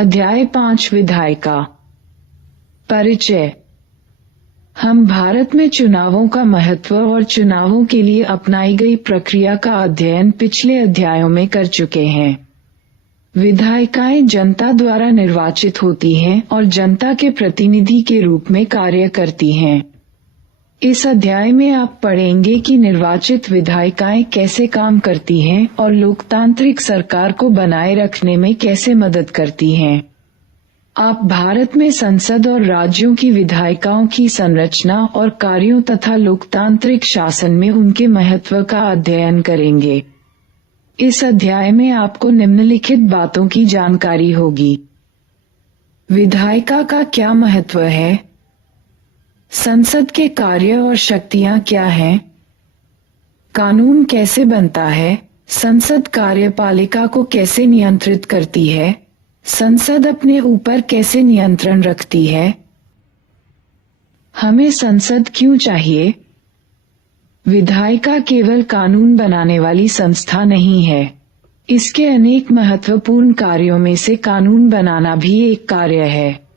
अध्याय 5 विधायिका। परिचय। हम भारत में चुनावों का महत्व और चुनावों के लिए अपनाई गई प्रक्रिया का अध्ययन पिछले अध्यायों में कर चुके हैं। विधायिकाएं जनता द्वारा निर्वाचित होती हैं और जनता के प्रतिनिधि के रूप में कार्य करती हैं। इस अध्याय में आप पढ़ेंगे कि निर्वाचित विधायिकाएं कैसे काम करती हैं और लोकतांत्रिक सरकार को बनाए रखने में कैसे मदद करती हैं। आप भारत में संसद और राज्यों की विधायिकाओं की संरचना और कार्यों तथा लोकतांत्रिक शासन में उनके महत्व का अध्ययन करेंगे। इस अध्याय में आपको निम्नलिखित बातों की जानकारी होगी। विधायिका का क्या महत्व है? संसद के कार्य और शक्तियां क्या हैं? कानून कैसे बनता है? संसद कार्यपालिका को कैसे नियंत्रित करती है? संसद अपने ऊपर कैसे नियंत्रण रखती है? हमें संसद क्यों चाहिए? विधायिका केवल कानून बनाने वाली संस्था नहीं है। इसके अनेक महत्वपूर्ण कार्यों में से कानून बनाना भी एक कार्य है।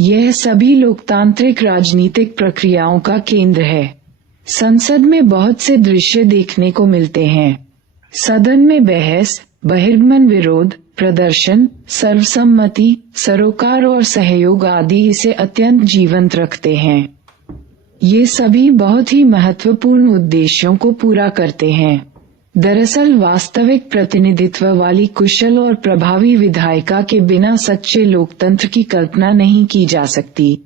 यह सभी लोकतांत्रिक राजनीतिक प्रक्रियाओं का केंद्र है। संसद में बहुत से दृश्य देखने को मिलते हैं। सदन में बहस, बहिर्गमन विरोध, प्रदर्शन, सर्वसम्मति, सरोकार और सहयोग आदि इसे अत्यंत जीवंत रखते हैं। ये सभी बहुत ही महत्वपूर्ण उद्देश्यों को पूरा करते हैं। दरअसल वास्तविक प्रतिनिधित्व वाली कुशल और प्रभावी विधायिका के बिना सच्चे लोकतंत्र की कल्पना नहीं की जा सकती।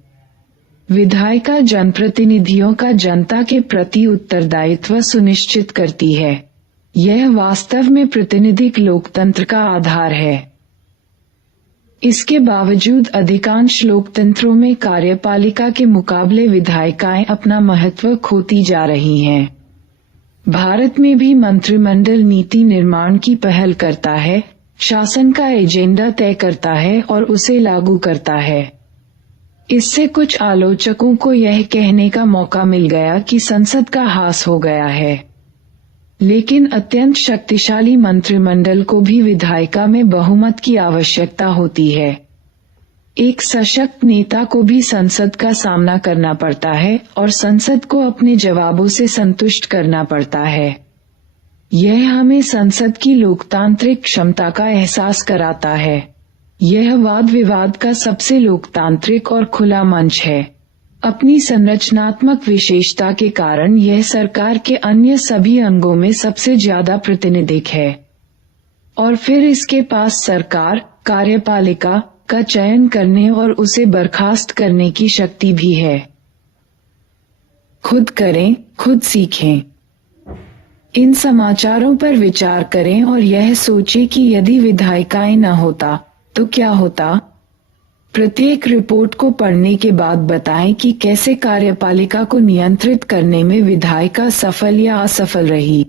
विधायिका जनप्रतिनिधियों का जनता के प्रति उत्तरदायित्व सुनिश्चित करती है। यह वास्तव में प्रातिनिधिक लोकतंत्र का आधार है। इसके बावजूद अधिकांश लोकतंत्रों में कार्यपालिका के मुकाबले विधायिकाएं अपना महत्व खोती जा रही हैं। भारत में भी मंत्रिमंडल नीति निर्माण की पहल करता है, शासन का एजेंडा तय करता है और उसे लागू करता है। इससे कुछ आलोचकों को यह कहने का मौका मिल गया कि संसद का ह्रास हो गया है। लेकिन अत्यंत शक्तिशाली मंत्रिमंडल को भी विधायिका में बहुमत की आवश्यकता होती है। एक सशक्त नेता को भी संसद का सामना करना पड़ता है और संसद को अपने जवाबों से संतुष्ट करना पड़ता है। यह हमें संसद की लोकतांत्रिक क्षमता का एहसास कराता है। यह वाद विवाद का सबसे लोकतांत्रिक और खुला मंच है। अपनी संरचनात्मक विशेषता के कारण यह सरकार के अन्य सभी अंगों में सबसे ज्यादा प्रातिनिधिक है। और फिर इसके पास सरकार, कार्यपालिका का चयन करने और उसे बर्खास्त करने की शक्ति भी है। खुद करें, खुद सीखें। इन समाचारों पर विचार करें और यह सोचें कि यदि विधायिकाएं न होता तो क्या होता। प्रत्येक रिपोर्ट को पढ़ने के बाद बताएं कि कैसे कार्यपालिका को नियंत्रित करने में विधायिका सफल या असफल रही।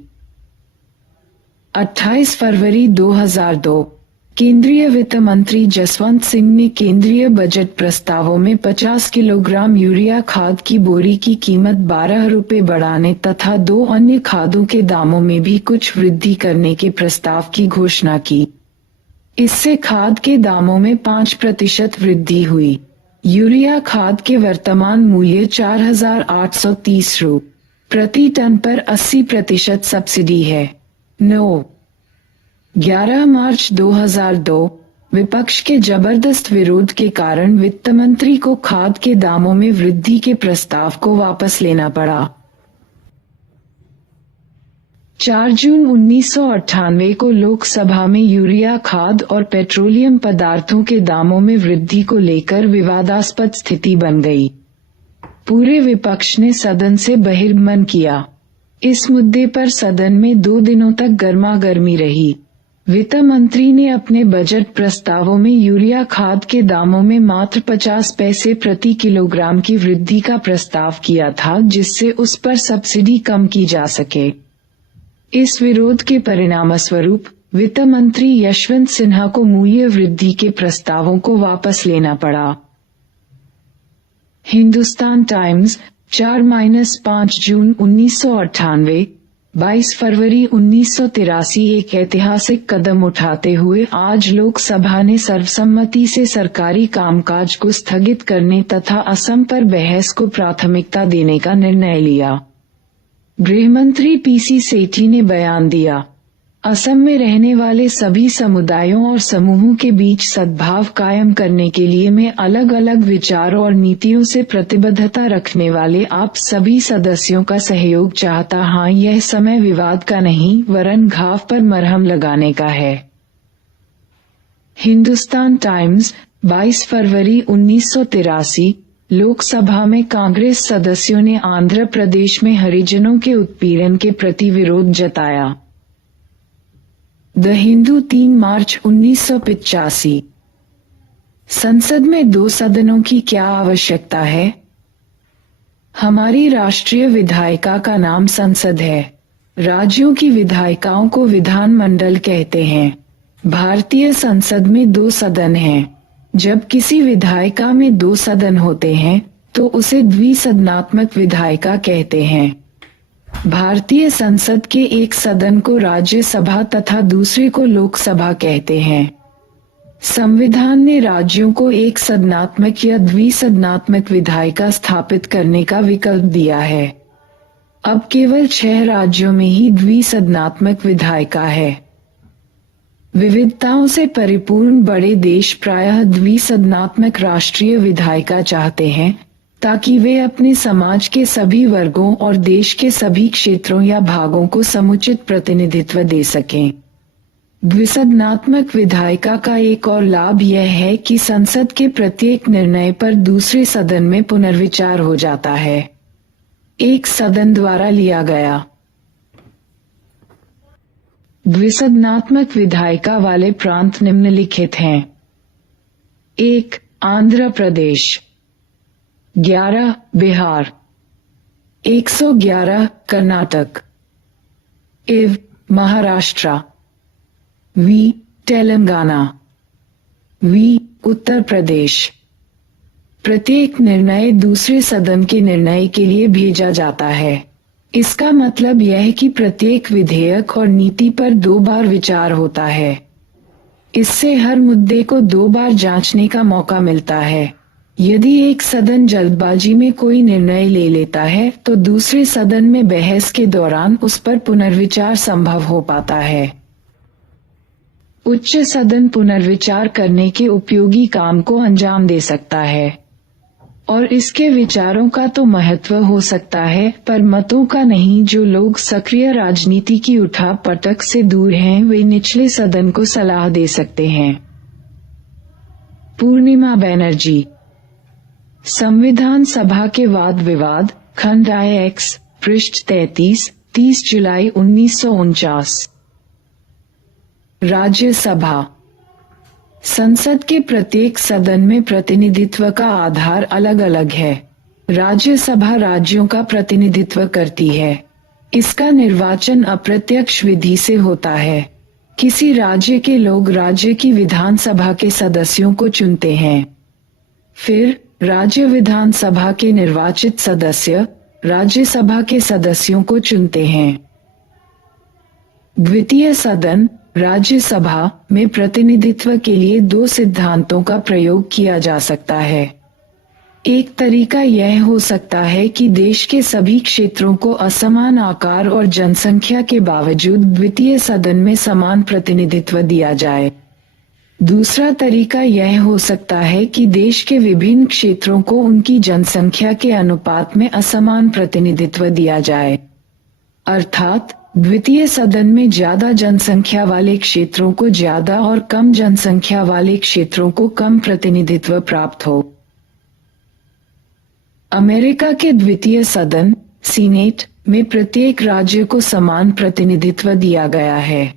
28 फरवरी 2002 केंद्रीय वित्त मंत्री जसवंत सिंह ने केंद्रीय बजट प्रस्तावों में 50 किलोग्राम यूरिया खाद की बोरी की कीमत 12 रुपये बढ़ाने तथा 2 अन्य खादों के दामों में भी कुछ वृद्धि करने के प्रस्ताव की घोषणा की। इससे खाद के दामों में 5% वृद्धि हुई। यूरिया खाद के वर्तमान मूल्य 4,830 रुपये प्रति टन पर 80% सब्सिडी है। 11 मार्च 2002 विपक्ष के जबरदस्त विरोध के कारण वित्त मंत्री को खाद के दामों में वृद्धि के प्रस्ताव को वापस लेना पड़ा। 4 जून 1998 को लोकसभा में यूरिया खाद और पेट्रोलियम पदार्थों के दामों में वृद्धि को लेकर विवादास्पद स्थिति बन गई। पूरे विपक्ष ने सदन से बहिर्गमन किया। इस मुद्दे पर सदन में 2 दिनों तक गर्मागर्मी रही। वित्त मंत्री ने अपने बजट प्रस्तावों में यूरिया खाद के दामों में मात्र 50 पैसे प्रति किलोग्राम की वृद्धि का प्रस्ताव किया था, जिससे उस पर सब्सिडी कम की जा सके। इस विरोध के परिणामस्वरूप वित्त मंत्री यशवंत सिन्हा को मूल्य वृद्धि के प्रस्तावों को वापस लेना पड़ा। हिंदुस्तान टाइम्स 4-5 जून 1998 22 फरवरी 1983 एक ऐतिहासिक कदम उठाते हुए आज लोकसभा ने सर्वसम्मति से सरकारी कामकाज को स्थगित करने तथा असम पर बहस को प्राथमिकता देने का निर्णय लिया। गृहमंत्री पीसी सेठी ने बयान दिया, असम में रहने वाले सभी समुदायों और समूहों के बीच सद्भाव कायम करने के लिए मैं अलग अलग विचारों और नीतियों से प्रतिबद्धता रखने वाले आप सभी सदस्यों का सहयोग चाहता हाँ, यह समय विवाद का नहीं वरन घाव पर मरहम लगाने का है। हिंदुस्तान टाइम्स 22 फरवरी 1983 लोकसभा में कांग्रेस सदस्यों ने आंध्र प्रदेश में हरिजनों के उत्पीड़न के प्रति विरोध जताया। द हिंदू 3 मार्च 1985 संसद में 2 सदनों की क्या आवश्यकता है? हमारी राष्ट्रीय विधायिका का नाम संसद है। राज्यों की विधायिकाओं को विधानमंडल कहते हैं। भारतीय संसद में 2 सदन हैं। जब किसी विधायिका में 2 सदन होते हैं तो उसे द्विसदनात्मक विधायिका कहते हैं। भारतीय संसद के एक सदन को राज्यसभा तथा दूसरे को लोकसभा कहते हैं। संविधान ने राज्यों को एक सदनात्मक या द्विसदनात्मक विधायिका स्थापित करने का विकल्प दिया है। अब केवल 6 राज्यों में ही द्विसदनात्मक विधायिका है। विविधताओं से परिपूर्ण बड़े देश प्रायः द्विसदनात्मक राष्ट्रीय विधायिका चाहते हैं ताकि वे अपने समाज के सभी वर्गों और देश के सभी क्षेत्रों या भागों को समुचित प्रतिनिधित्व दे सकें। द्विसदनात्मक विधायिका का एक और लाभ यह है कि संसद के प्रत्येक निर्णय पर दूसरे सदन में पुनर्विचार हो जाता है। एक सदन द्वारा लिया गया। द्विसदनात्मक विधायिका वाले प्रांत निम्नलिखित हैं। 1. आंध्र प्रदेश, 11 बिहार, 111 कर्नाटक, इव महाराष्ट्र, वी तेलंगाना, वी उत्तर प्रदेश। प्रत्येक निर्णय दूसरे सदन के निर्णय के लिए भेजा जाता है। इसका मतलब यह है कि प्रत्येक विधेयक और नीति पर 2 बार विचार होता है। इससे हर मुद्दे को 2 बार जांचने का मौका मिलता है। यदि एक सदन जल्दबाजी में कोई निर्णय ले लेता है तो दूसरे सदन में बहस के दौरान उस पर पुनर्विचार संभव हो पाता है। उच्च सदन पुनर्विचार करने के उपयोगी काम को अंजाम दे सकता है और इसके विचारों का तो महत्व हो सकता है पर मतों का नहीं। जो लोग सक्रिय राजनीति की उठा-पटक से दूर हैं वे निचले सदन को सलाह दे सकते हैं। पूर्णिमा बनर्जी, संविधान सभा के वाद विवाद, खंड IX, पृष्ठ 33, 30 जुलाई 1949। राज्यसभा, संसद के प्रत्येक सदन में प्रतिनिधित्व का आधार अलग अलग है। राज्यसभा राज्यों का प्रतिनिधित्व करती है। इसका निर्वाचन अप्रत्यक्ष विधि से होता है। किसी राज्य के लोग राज्य की विधानसभा के सदस्यों को चुनते हैं। फिर राज्य विधानसभा के निर्वाचित सदस्य राज्यसभा के सदस्यों को चुनते हैं। द्वितीय सदन राज्यसभा में प्रतिनिधित्व के लिए 2 सिद्धांतों का प्रयोग किया जा सकता है। एक तरीका यह हो सकता है कि देश के सभी क्षेत्रों को असमान आकार और जनसंख्या के बावजूद द्वितीय सदन में समान प्रतिनिधित्व दिया जाए। दूसरा तरीका यह हो सकता है कि देश के विभिन्न क्षेत्रों को उनकी जनसंख्या के अनुपात में असमान प्रतिनिधित्व दिया जाए। अर्थात द्वितीय सदन में ज्यादा जनसंख्या वाले क्षेत्रों को ज्यादा और कम जनसंख्या वाले क्षेत्रों को कम प्रतिनिधित्व प्राप्त हो। अमेरिका के द्वितीय सदन सीनेट में प्रत्येक राज्य को समान प्रतिनिधित्व दिया गया है।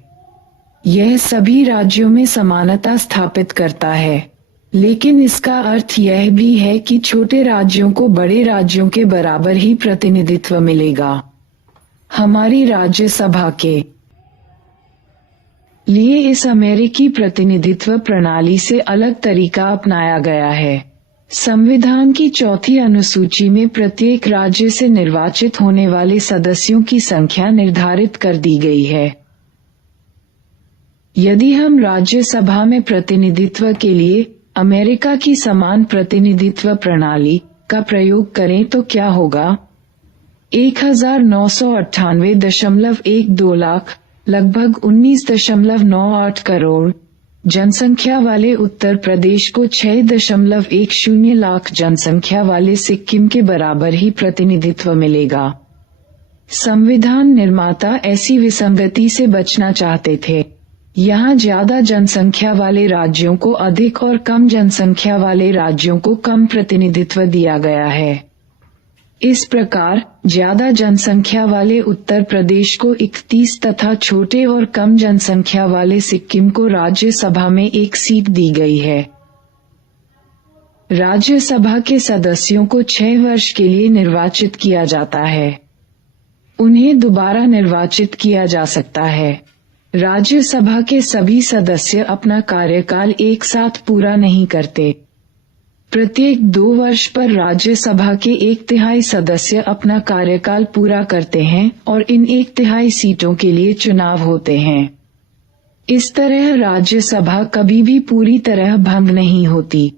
यह सभी राज्यों में समानता स्थापित करता है, लेकिन इसका अर्थ यह भी है कि छोटे राज्यों को बड़े राज्यों के बराबर ही प्रतिनिधित्व मिलेगा। हमारी राज्यसभा के लिए इस अमेरिकी प्रतिनिधित्व प्रणाली से अलग तरीका अपनाया गया है। संविधान की चौथी अनुसूची में प्रत्येक राज्य से निर्वाचित होने वाले सदस्यों की संख्या निर्धारित कर दी गई है। यदि हम राज्यसभा में प्रतिनिधित्व के लिए अमेरिका की समान प्रतिनिधित्व प्रणाली का प्रयोग करें तो क्या होगा? 1998.12 लाख, लगभग 19.98 करोड़ जनसंख्या वाले उत्तर प्रदेश को 6.10 लाख जनसंख्या वाले सिक्किम के बराबर ही प्रतिनिधित्व मिलेगा। संविधान निर्माता ऐसी विसंगति से बचना चाहते थे। यहाँ ज्यादा जनसंख्या वाले राज्यों को अधिक और कम जनसंख्या वाले राज्यों को कम प्रतिनिधित्व दिया गया है। इस प्रकार ज्यादा जनसंख्या वाले उत्तर प्रदेश को 31 तथा छोटे और कम जनसंख्या वाले सिक्किम को राज्यसभा में 1 सीट दी गई है। राज्यसभा के सदस्यों को 6 वर्ष के लिए निर्वाचित किया जाता है। उन्हें दोबारा निर्वाचित किया जा सकता है। राज्यसभा के सभी सदस्य अपना कार्यकाल एक साथ पूरा नहीं करते। प्रत्येक 2 वर्ष पर राज्यसभा के 1/3 सदस्य अपना कार्यकाल पूरा करते हैं और इन 1/3 सीटों के लिए चुनाव होते हैं। इस तरह राज्यसभा कभी भी पूरी तरह भंग नहीं होती,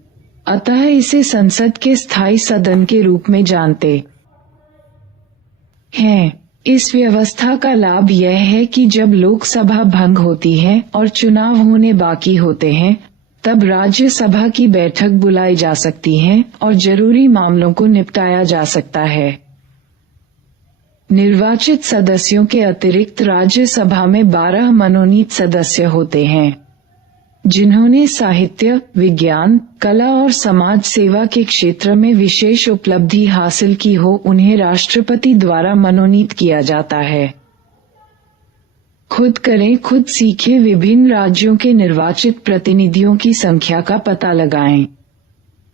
अतः इसे संसद के स्थायी सदन के रूप में जानते हैं। इस व्यवस्था का लाभ यह है कि जब लोकसभा भंग होती है और चुनाव होने बाकी होते हैं, तब राज्यसभा की बैठक बुलाई जा सकती है और जरूरी मामलों को निपटाया जा सकता है। निर्वाचित सदस्यों के अतिरिक्त राज्यसभा में 12 मनोनीत सदस्य होते हैं। जिन्होंने साहित्य, विज्ञान, कला और समाज सेवा के क्षेत्र में विशेष उपलब्धि हासिल की हो, उन्हें राष्ट्रपति द्वारा मनोनीत किया जाता है। खुद करें, खुद सीखें। विभिन्न राज्यों के निर्वाचित प्रतिनिधियों की संख्या का पता लगाएं।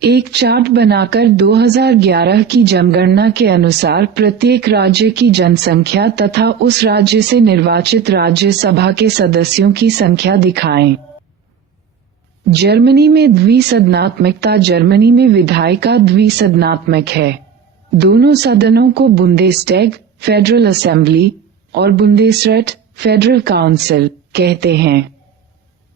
एक चार्ट बनाकर 2011 की जनगणना के अनुसार प्रत्येक राज्य की जनसंख्या तथा उस राज्य से निर्वाचित राज्यसभा के सदस्यों की संख्या दिखाएं। जर्मनी में द्विसदनात्मकता। जर्मनी में विधायिका द्विसदनात्मक है। दोनों सदनों को बुंदेस्टैग फेडरल असेंबली और बुंदेसरैट फेडरल काउंसिल कहते हैं।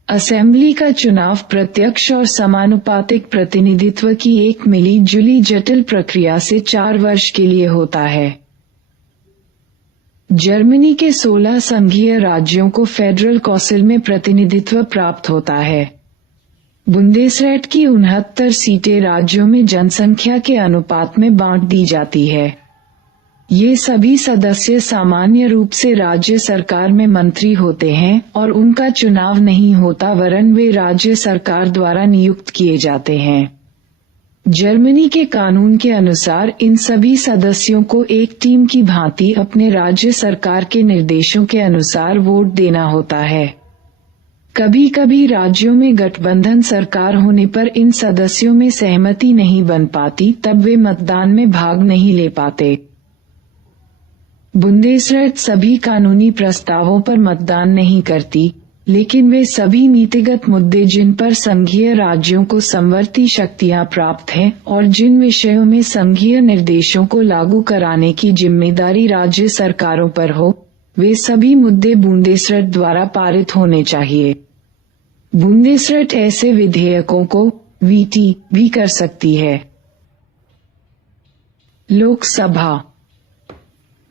असेंबली का चुनाव प्रत्यक्ष और समानुपातिक प्रतिनिधित्व की एक मिली जुली जटिल प्रक्रिया से 4 वर्ष के लिए होता है। जर्मनी के 16 संघीय राज्यों को फेडरल काउंसिल में प्रतिनिधित्व प्राप्त होता है। बुंदेसरैट की 69 सीटें राज्यों में जनसंख्या के अनुपात में बांट दी जाती है। ये सभी सदस्य सामान्य रूप से राज्य सरकार में मंत्री होते हैं और उनका चुनाव नहीं होता, वरन वे राज्य सरकार द्वारा नियुक्त किए जाते हैं। जर्मनी के कानून के अनुसार इन सभी सदस्यों को एक टीम की भांति अपने राज्य सरकार के निर्देशों के अनुसार वोट देना होता है। कभी कभी राज्यों में गठबंधन सरकार होने पर इन सदस्यों में सहमति नहीं बन पाती, तब वे मतदान में भाग नहीं ले पाते। बुंदेसरैट सभी कानूनी प्रस्तावों पर मतदान नहीं करती, लेकिन वे सभी नीतिगत मुद्दे जिन पर संघीय राज्यों को समवर्ती शक्तियां प्राप्त हैं और जिन विषयों में संघीय निर्देशों को लागू कराने की जिम्मेदारी राज्य सरकारों पर हो, वे सभी मुद्दे बुंदेसरैट द्वारा पारित होने चाहिए। बुंदेसरैट ऐसे विधेयकों को वीटी भी कर सकती है।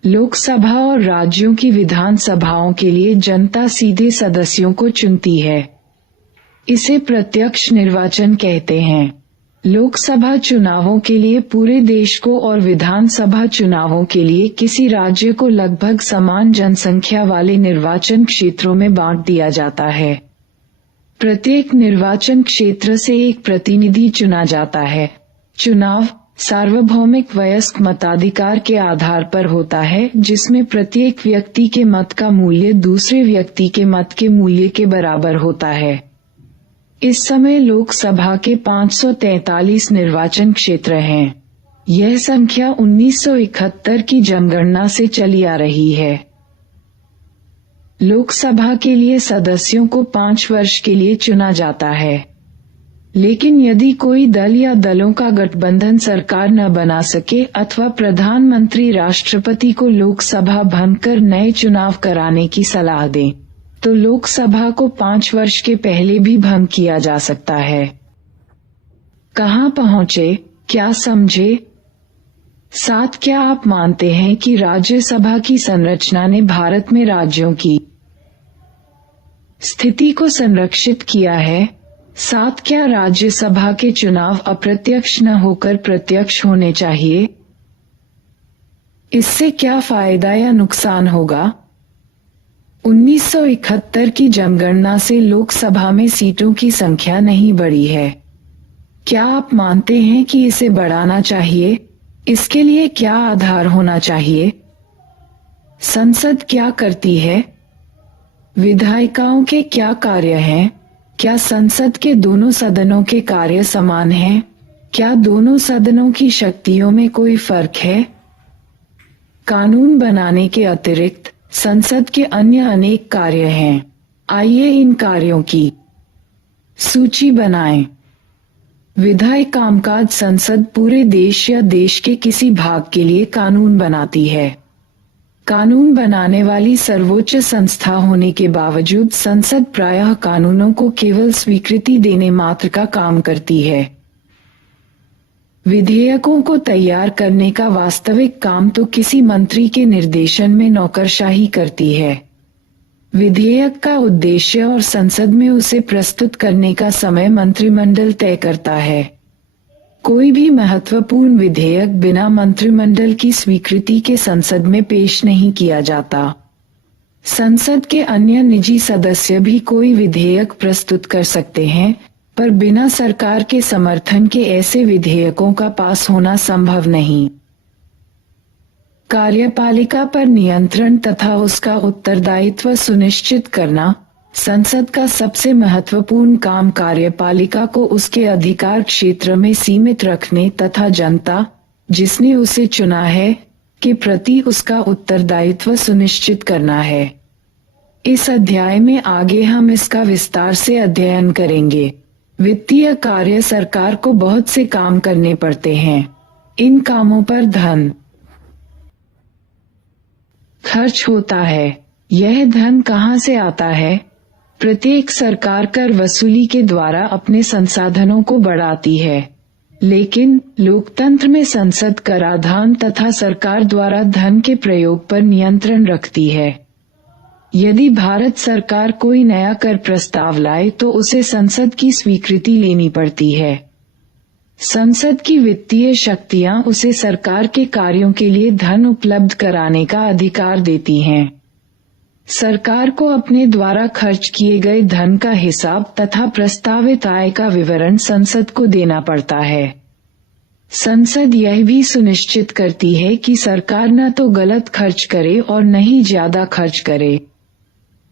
लोकसभा और राज्यों की विधानसभाओं के लिए जनता सीधे सदस्यों को चुनती है। इसे प्रत्यक्ष निर्वाचन कहते हैं। लोकसभा चुनावों के लिए पूरे देश को और विधानसभा चुनावों के लिए किसी राज्य को लगभग समान जनसंख्या वाले निर्वाचन क्षेत्रों में बांट दिया जाता है। प्रत्येक निर्वाचन क्षेत्र से एक प्रतिनिधि चुना जाता है। चुनाव सार्वभौमिक वयस्क मताधिकार के आधार पर होता है, जिसमें प्रत्येक व्यक्ति के मत का मूल्य दूसरे व्यक्ति के मत के मूल्य के बराबर होता है। इस समय लोकसभा के 543 निर्वाचन क्षेत्र हैं। यह संख्या 1971 की जनगणना से चली आ रही है। लोकसभा के लिए सदस्यों को 5 वर्ष के लिए चुना जाता है। लेकिन यदि कोई दल या दलों का गठबंधन सरकार न बना सके अथवा प्रधानमंत्री राष्ट्रपति को लोकसभा भंग कर नए चुनाव कराने की सलाह दे, तो लोकसभा को 5 वर्ष के पहले भी भंग किया जा सकता है। कहाँ पहुँचे, क्या समझे? 7. क्या आप मानते हैं कि राज्यसभा की संरचना ने भारत में राज्यों की स्थिति को संरक्षित किया है? 7. क्या राज्यसभा के चुनाव अप्रत्यक्ष न होकर प्रत्यक्ष होने चाहिए? इससे क्या फायदा या नुकसान होगा? 1971 की जनगणना से लोकसभा में सीटों की संख्या नहीं बढ़ी है। क्या आप मानते हैं कि इसे बढ़ाना चाहिए? इसके लिए क्या आधार होना चाहिए? संसद क्या करती है? विधायिकाओं के क्या कार्य हैं? क्या संसद के दोनों सदनों के कार्य समान हैं? क्या दोनों सदनों की शक्तियों में कोई फर्क है? कानून बनाने के अतिरिक्त संसद के अन्य अनेक कार्य हैं। आइए इन कार्यों की सूची बनाएं। विधायी कामकाज संसद पूरे देश या देश के किसी भाग के लिए कानून बनाती है। कानून बनाने वाली सर्वोच्च संस्था होने के बावजूद संसद प्रायः कानूनों को केवल स्वीकृति देने मात्र का काम करती है। विधेयकों को तैयार करने का वास्तविक काम तो किसी मंत्री के निर्देशन में नौकरशाही करती है। विधेयक का उद्देश्य और संसद में उसे प्रस्तुत करने का समय मंत्रिमंडल तय करता है। कोई भी महत्वपूर्ण विधेयक बिना मंत्रिमंडल की स्वीकृति के संसद में पेश नहीं किया जाता। संसद के अन्य निजी सदस्य भी कोई विधेयक प्रस्तुत कर सकते हैं, पर बिना सरकार के समर्थन के ऐसे विधेयकों का पास होना संभव नहीं। कार्यपालिका पर नियंत्रण तथा उसका उत्तरदायित्व सुनिश्चित करना संसद का सबसे महत्वपूर्ण काम कार्यपालिका को उसके अधिकार क्षेत्र में सीमित रखने तथा जनता, जिसने उसे चुना है, के प्रति उसका उत्तरदायित्व सुनिश्चित करना है। इस अध्याय में आगे हम इसका विस्तार से अध्ययन करेंगे। वित्तीय कार्य सरकार को बहुत से काम करने पड़ते हैं। इन कामों पर धन खर्च होता है। यह धन कहाँ से आता है? प्रत्येक सरकार कर वसूली के द्वारा अपने संसाधनों को बढ़ाती है, लेकिन लोकतंत्र में संसद कराधान तथा सरकार द्वारा धन के प्रयोग पर नियंत्रण रखती है। यदि भारत सरकार कोई नया कर प्रस्ताव लाए तो उसे संसद की स्वीकृति लेनी पड़ती है। संसद की वित्तीय शक्तियां उसे सरकार के कार्यों के लिए धन उपलब्ध कराने का अधिकार देती हैं। सरकार को अपने द्वारा खर्च किए गए धन का हिसाब तथा प्रस्तावित आय का विवरण संसद को देना पड़ता है। संसद यह भी सुनिश्चित करती है कि सरकार न तो गलत खर्च करे और न ही ज्यादा खर्च करे।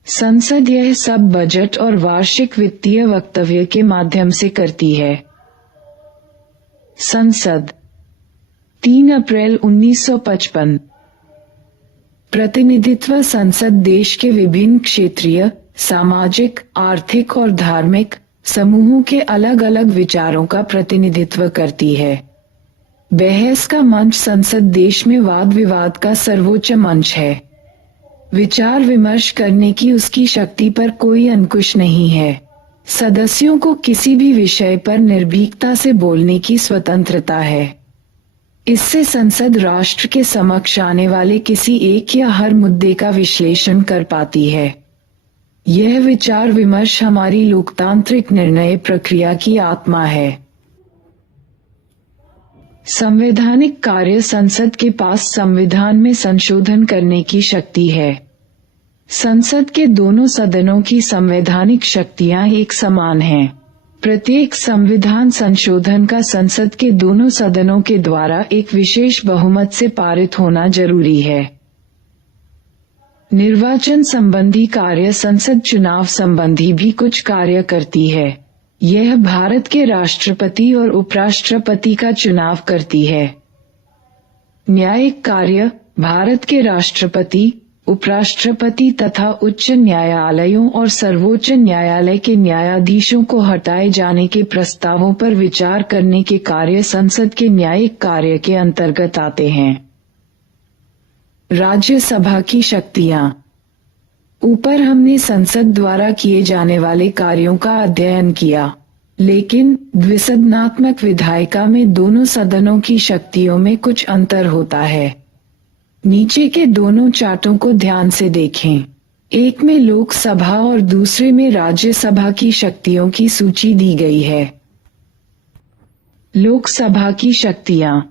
संसद यह सब बजट और वार्षिक वित्तीय वक्तव्य के माध्यम से करती है। संसद 3 अप्रैल 1955। प्रतिनिधित्व संसद देश के विभिन्न क्षेत्रीय, सामाजिक, आर्थिक और धार्मिक समूहों के अलग अलग विचारों का प्रतिनिधित्व करती है। बहस का मंच संसद देश में वाद विवाद का सर्वोच्च मंच है। विचार विमर्श करने की उसकी शक्ति पर कोई अंकुश नहीं है। सदस्यों को किसी भी विषय पर निर्भीकता से बोलने की स्वतंत्रता है। इससे संसद राष्ट्र के समक्ष आने वाले किसी एक या हर मुद्दे का विश्लेषण कर पाती है। यह विचार विमर्श हमारी लोकतांत्रिक निर्णय प्रक्रिया की आत्मा है। संवैधानिक कार्य संसद के पास संविधान में संशोधन करने की शक्ति है। संसद के दोनों सदनों की संवैधानिक शक्तियां एक समान हैं। प्रत्येक संविधान संशोधन का संसद के दोनों सदनों के द्वारा एक विशेष बहुमत से पारित होना जरूरी है। निर्वाचन संबंधी कार्य संसद चुनाव संबंधी भी कुछ कार्य करती है। यह भारत के राष्ट्रपति और उपराष्ट्रपति का चुनाव करती है। न्यायिक कार्य भारत के राष्ट्रपति, उपराष्ट्रपति तथा उच्च न्यायालयों और सर्वोच्च न्यायालय के न्यायाधीशों को हटाए जाने के प्रस्तावों पर विचार करने के कार्य संसद के न्यायिक कार्य के अंतर्गत आते हैं। राज्यसभा की शक्तियां। ऊपर हमने संसद द्वारा किए जाने वाले कार्यों का अध्ययन किया, लेकिन द्विसदनात्मक विधायिका में दोनों सदनों की शक्तियों में कुछ अंतर होता है। नीचे के दोनों चार्टों को ध्यान से देखें। एक में लोकसभा और दूसरे में राज्यसभा की शक्तियों की सूची दी गई है। लोकसभा की शक्तियां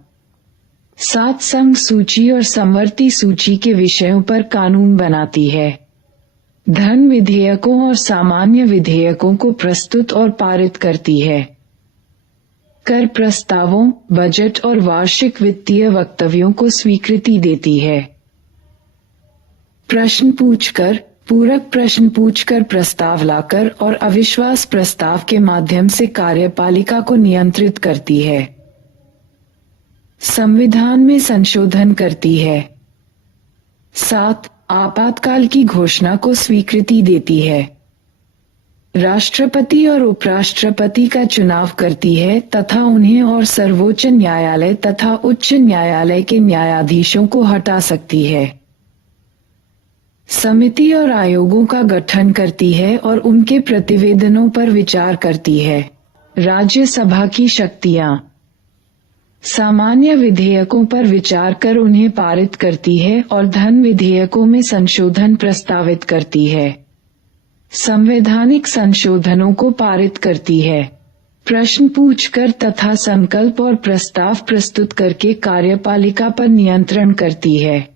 7 संघ सूची और समवर्ती सूची के विषयों पर कानून बनाती है। धन विधेयकों और सामान्य विधेयकों को प्रस्तुत और पारित करती है। कर प्रस्तावों, बजट और वार्षिक वित्तीय वक्तव्यों को स्वीकृति देती है। प्रश्न पूछकर, पूरक प्रश्न पूछकर, प्रस्ताव लाकर और अविश्वास प्रस्ताव के माध्यम से कार्यपालिका को नियंत्रित करती है। संविधान में संशोधन करती है। 7. आपातकाल की घोषणा को स्वीकृति देती है। राष्ट्रपति और उपराष्ट्रपति का चुनाव करती है तथा उन्हें और सर्वोच्च न्यायालय तथा उच्च न्यायालय के न्यायाधीशों को हटा सकती है। समिति और आयोगों का गठन करती है और उनके प्रतिवेदनों पर विचार करती है। राज्यसभा की शक्तियां। सामान्य विधेयकों पर विचार कर उन्हें पारित करती है और धन विधेयकों में संशोधन प्रस्तावित करती है। संवैधानिक संशोधनों को पारित करती है। प्रश्न पूछकर तथा संकल्प और प्रस्ताव प्रस्तुत करके कार्यपालिका पर नियंत्रण करती है।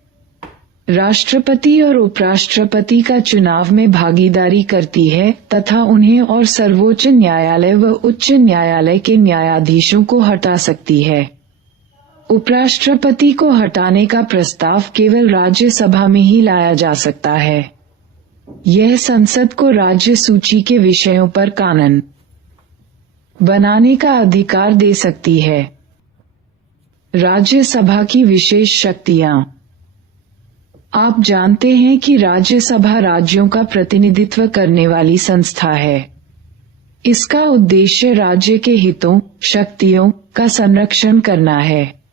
राष्ट्रपति और उपराष्ट्रपति का चुनाव में भागीदारी करती है तथा उन्हें और सर्वोच्च न्यायालय व उच्च न्यायालय के न्यायाधीशों को हटा सकती है। उपराष्ट्रपति को हटाने का प्रस्ताव केवल राज्यसभा में ही लाया जा सकता है। यह संसद को राज्य सूची के विषयों पर कानून बनाने का अधिकार दे सकती है। राज्यसभा की विशेष शक्तियां। आप जानते हैं कि राज्यसभा राज्यों का प्रतिनिधित्व करने वाली संस्था है। इसका उद्देश्य राज्य के हितों, शक्तियों का संरक्षण करना है।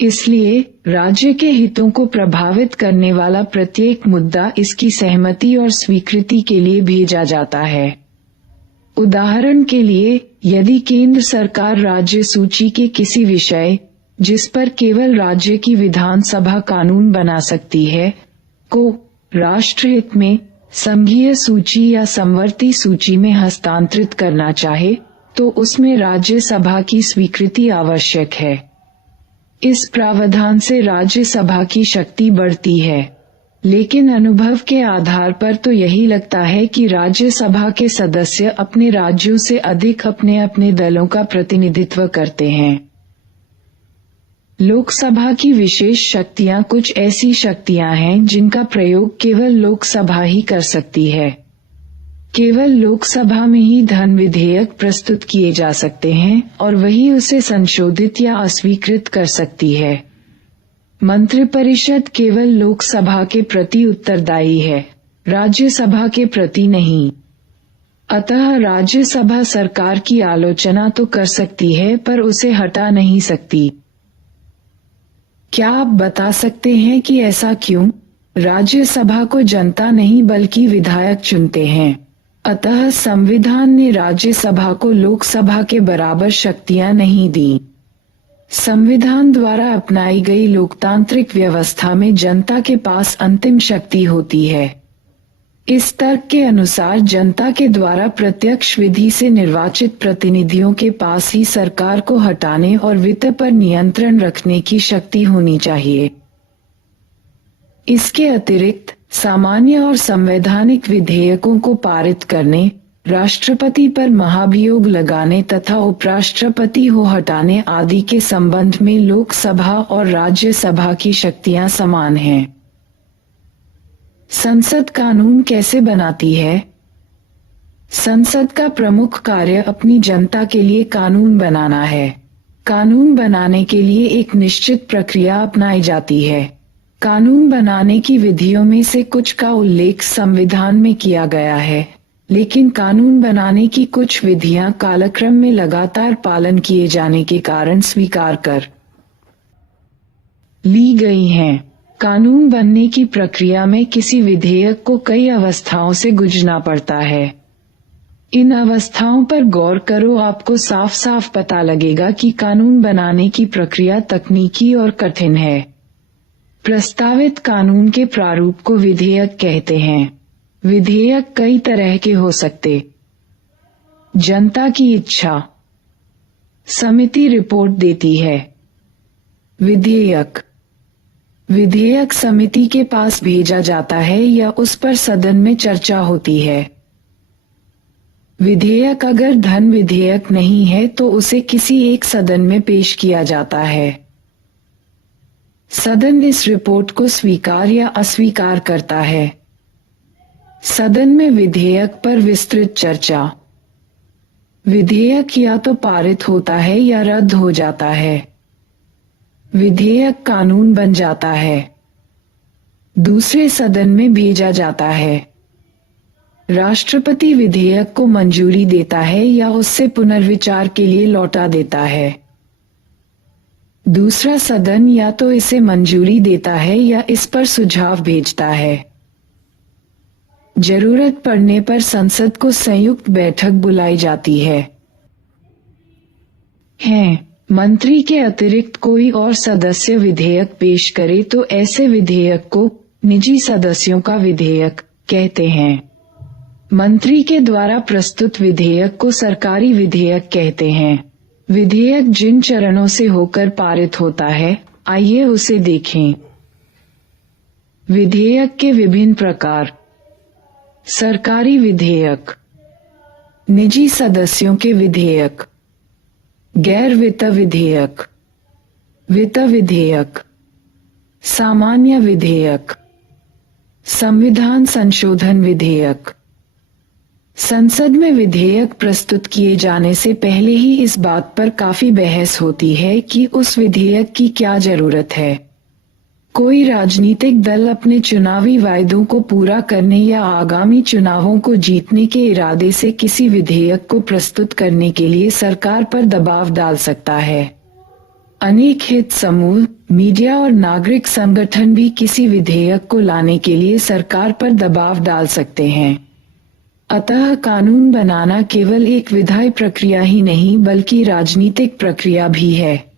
इसलिए राज्य के हितों को प्रभावित करने वाला प्रत्येक मुद्दा इसकी सहमति और स्वीकृति के लिए भेजा जाता है। उदाहरण के लिए, यदि केंद्र सरकार राज्य सूची के किसी विषय, जिस पर केवल राज्य की विधानसभा कानून बना सकती है, को राष्ट्रहित में संघीय सूची या समवर्ती सूची में हस्तांतरित करना चाहे, तो उसमें राज्यसभा की स्वीकृति आवश्यक है। इस प्रावधान से राज्यसभा की शक्ति बढ़ती है, लेकिन अनुभव के आधार पर तो यही लगता है कि राज्यसभा के सदस्य अपने राज्यों से अधिक अपने अपने दलों का प्रतिनिधित्व करते हैं। लोकसभा की विशेष शक्तियां कुछ ऐसी शक्तियां हैं जिनका प्रयोग केवल लोकसभा ही कर सकती है। केवल लोकसभा में ही धन विधेयक प्रस्तुत किए जा सकते हैं और वही उसे संशोधित या अस्वीकृत कर सकती है। मंत्रिपरिषद केवल लोकसभा के प्रति उत्तरदायी है, राज्यसभा के प्रति नहीं। अतः राज्यसभा सरकार की आलोचना तो कर सकती है पर उसे हटा नहीं सकती। क्या आप बता सकते हैं कि ऐसा क्यों? राज्यसभा को जनता नहीं बल्कि विधायक चुनते हैं। अतः संविधान ने राज्यसभा को लोकसभा के बराबर शक्तियां नहीं दी। संविधान द्वारा अपनाई गई लोकतांत्रिक व्यवस्था में जनता के पास अंतिम शक्ति होती है। इस तर्क के अनुसार जनता के द्वारा प्रत्यक्ष विधि से निर्वाचित प्रतिनिधियों के पास ही सरकार को हटाने और वित्त पर नियंत्रण रखने की शक्ति होनी चाहिए। इसके अतिरिक्त सामान्य और संवैधानिक विधेयकों को पारित करने, राष्ट्रपति पर महाभियोग लगाने तथा उपराष्ट्रपति को हटाने आदि के संबंध में लोकसभा और राज्यसभा की शक्तियां समान हैं। संसद कानून कैसे बनाती है? संसद का प्रमुख कार्य अपनी जनता के लिए कानून बनाना है। कानून बनाने के लिए एक निश्चित प्रक्रिया अपनाई जाती है। कानून बनाने की विधियों में से कुछ का उल्लेख संविधान में किया गया है, लेकिन कानून बनाने की कुछ विधियां कालक्रम में लगातार पालन किए जाने के कारण स्वीकार कर ली गई हैं। कानून बनने की प्रक्रिया में किसी विधेयक को कई अवस्थाओं से गुजरना पड़ता है। इन अवस्थाओं पर गौर करो, आपको साफ साफ पता लगेगा कि कानून बनाने की प्रक्रिया तकनीकी और कठिन है। प्रस्तावित कानून के प्रारूप को विधेयक कहते हैं। विधेयक कई तरह के हो सकते। जनता की इच्छा। समिति रिपोर्ट देती है। विधेयक समिति के पास भेजा जाता है या उस पर सदन में चर्चा होती है। विधेयक अगर धन विधेयक नहीं है तो उसे किसी एक सदन में पेश किया जाता है। सदन इस रिपोर्ट को स्वीकार या अस्वीकार करता है। सदन में विधेयक पर विस्तृत चर्चा। विधेयक या तो पारित होता है या रद्द हो जाता है। विधेयक कानून बन जाता है। दूसरे सदन में भेजा जाता है। राष्ट्रपति विधेयक को मंजूरी देता है या उससे पुनर्विचार के लिए लौटा देता है। दूसरा सदन या तो इसे मंजूरी देता है या इस पर सुझाव भेजता है। जरूरत पड़ने पर संसद को संयुक्त बैठक बुलाई जाती है। मंत्री के अतिरिक्त कोई और सदस्य विधेयक पेश करे तो ऐसे विधेयक को निजी सदस्यों का विधेयक कहते हैं। मंत्री के द्वारा प्रस्तुत विधेयक को सरकारी विधेयक कहते हैं। विधेयक जिन चरणों से होकर पारित होता है, आइए उसे देखें। विधेयक के विभिन्न प्रकार। सरकारी विधेयक, निजी सदस्यों के विधेयक, गैर वित्त विधेयक, वित्त विधेयक, सामान्य विधेयक, संविधान संशोधन विधेयक। संसद में विधेयक प्रस्तुत किए जाने से पहले ही इस बात पर काफी बहस होती है कि उस विधेयक की क्या जरूरत है। कोई राजनीतिक दल अपने चुनावी वायदों को पूरा करने या आगामी चुनावों को जीतने के इरादे से किसी विधेयक को प्रस्तुत करने के लिए सरकार पर दबाव डाल सकता है। अनेक हित समूह, मीडिया और नागरिक संगठन भी किसी विधेयक को लाने के लिए सरकार पर दबाव डाल सकते हैं। अतः कानून बनाना केवल एक विधायी प्रक्रिया ही नहीं बल्कि राजनीतिक प्रक्रिया भी है।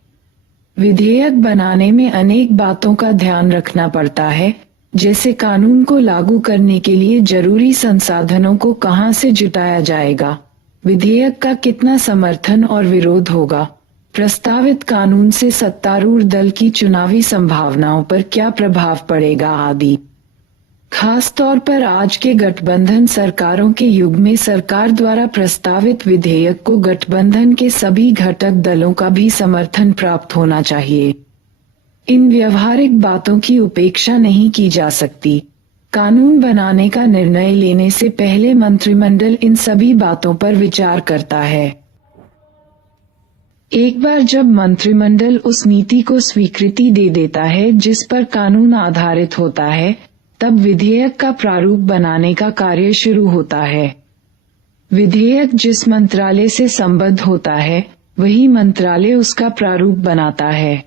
विधेयक बनाने में अनेक बातों का ध्यान रखना पड़ता है, जैसे कानून को लागू करने के लिए जरूरी संसाधनों को कहां से जुटाया जाएगा, विधेयक का कितना समर्थन और विरोध होगा, प्रस्तावित कानून से सत्तारूढ़ दल की चुनावी संभावनाओं पर क्या प्रभाव पड़ेगा आदि। खास तौर पर आज के गठबंधन सरकारों के युग में सरकार द्वारा प्रस्तावित विधेयक को गठबंधन के सभी घटक दलों का भी समर्थन प्राप्त होना चाहिए। इन व्यवहारिक बातों की उपेक्षा नहीं की जा सकती। कानून बनाने का निर्णय लेने से पहले मंत्रिमंडल इन सभी बातों पर विचार करता है। एक बार जब मंत्रिमंडल उस नीति को स्वीकृति दे देता है जिस पर कानून आधारित होता है, तब विधेयक का प्रारूप बनाने का कार्य शुरू होता है। विधेयक जिस मंत्रालय से संबद्ध होता है, वही मंत्रालय उसका प्रारूप बनाता है।